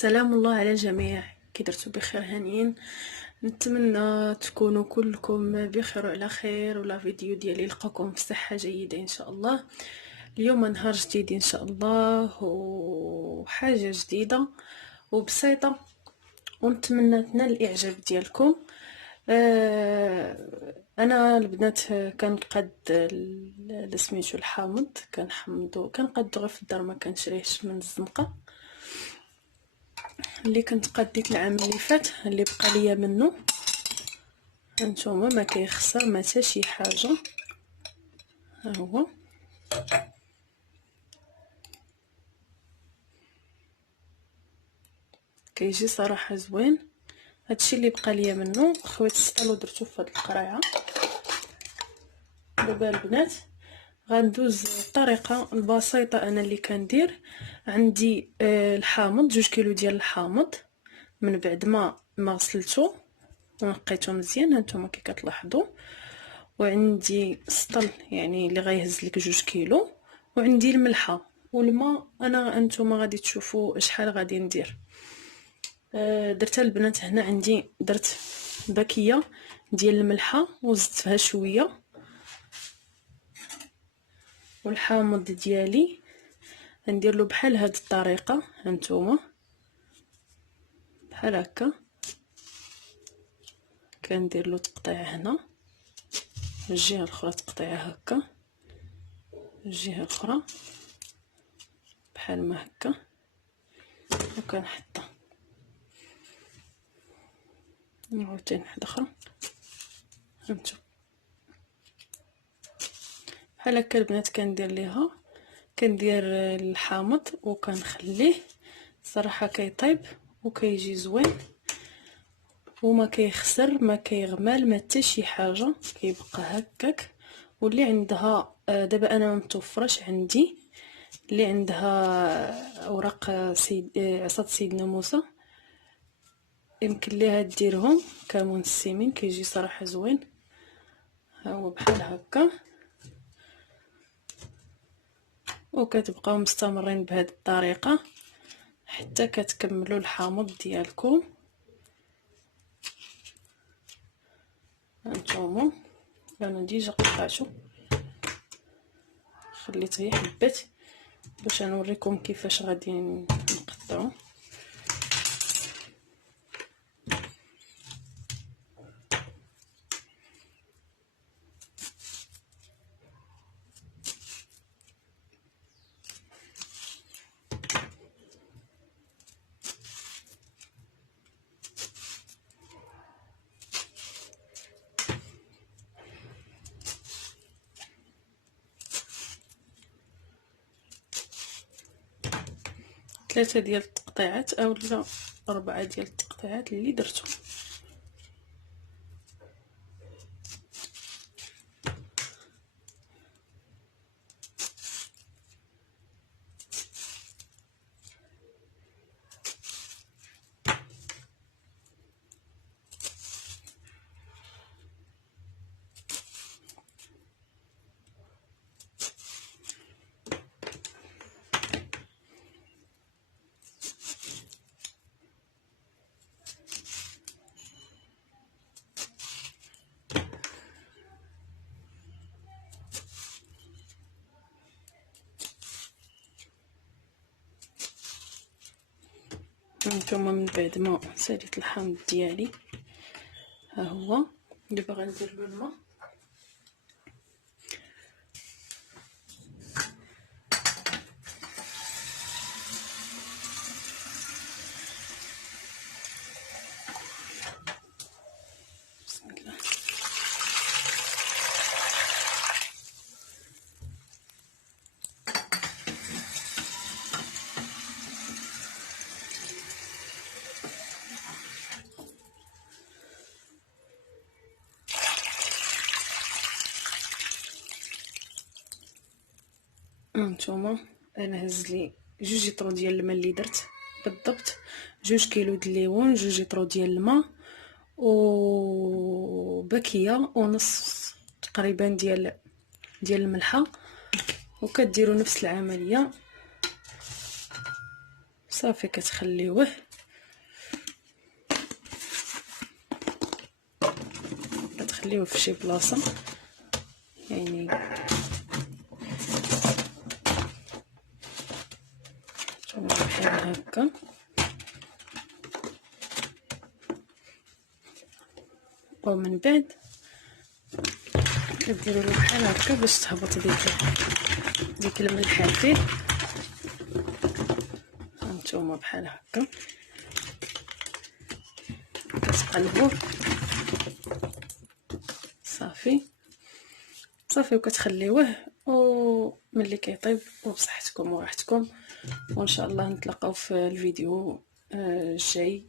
سلام الله على الجميع. كي درتو بخير هانيين. نتمنى تكونوا كلكم بخير وعلى خير، ولا فيديو ديالي يلقاكم بصحه جيده ان شاء الله. اليوم نهار جديد ان شاء الله، وحاجه جديده وبسيطه، ونتمنى تنال الاعجاب ديالكم. انا البنات كنقاد سميتو الحامض، كنحمضو كنقادو غير في الدار، ما كنشريهش من الزنقه اللي كنت قديت العام اللي فات، اللي بقى ليا منه. هانتوما ما كيخسر ما حتى شي حاجه، ها هو كيجي صراحه زوين. هادشي اللي بقى ليا منه خوات سطلو درتو في هاد القرعه. دابا البنات غندوز الطريقه البسيطه انا اللي كندير. عندي الحامض 2 كيلو ديال الحامض، من بعد ما غسلته ونقيته مزيان هانتوما كي كتلاحظوا. وعندي سطل يعني اللي غيهز لك 2 كيلو، وعندي الملحه والماء. انا انتما غادي تشوفوا شحال غادي ندير. درتها البنات هنا. عندي درت باكيه ديال الملحه وزدت فيها شويه، والحامض ديالي ندير له بحال هاد الطريقه هانتوما، بحال هكا. كندير له تقطيع هنا، الجهه الاخرى تقطيعها هكا، الجهه الاخرى بحال ما هكا، وكنحطها عاوتاني واحده اخرى. هانتو بحال هكا البنات كندير ليها، كندير الحامض وكنخليه صراحه كيطيب وكيجي زوين، وما كيخسر ما كيغمال ما حتى شي حاجه، كيبقى هكاك. واللي عندها دابا انا ما متوفرش عندي، اللي عندها اوراق عصا سيدنا موسى يمكن ليها ديرهم كمون السيمين، كيجي صراحه زوين. ها هو بحال هكا، وكتبقاو مستمرين بهذه الطريقه حتى كتكملوا الحامض ديالكم. هانتوما انا ديجا قطعته، خليت غير حبات باش نوريكم كيفاش غادي نقطعو. ثلاثه ديال التقطيعات اولا 4 ديال التقطيعات اللي درتو. هانتوما من بعد ما ساليت الحامض ديالي، ها هو دابا غندير له الماء. بسم الله. هانتوما انا هز لي 2 لتر ديال الماء اللي درت بالضبط، 2 كيلو د الليمون، 2 لتر ديال الماء، وباكيه ونص تقريبا ديال الملحه. وكديروا نفس العمليه صافي، كتخليوه كنخليوه في شي بلاصه يعني بحال هكا. ومن بعد كديروا له بحال هكا باش تهبط ديك الملحه فيه. هانتوما بحال هكا كتقلبوه صافي وكتخليوه وملي كيطيب وبصحتكم وراحتكم. وان شاء الله نتلاقاو في الفيديو الجاي.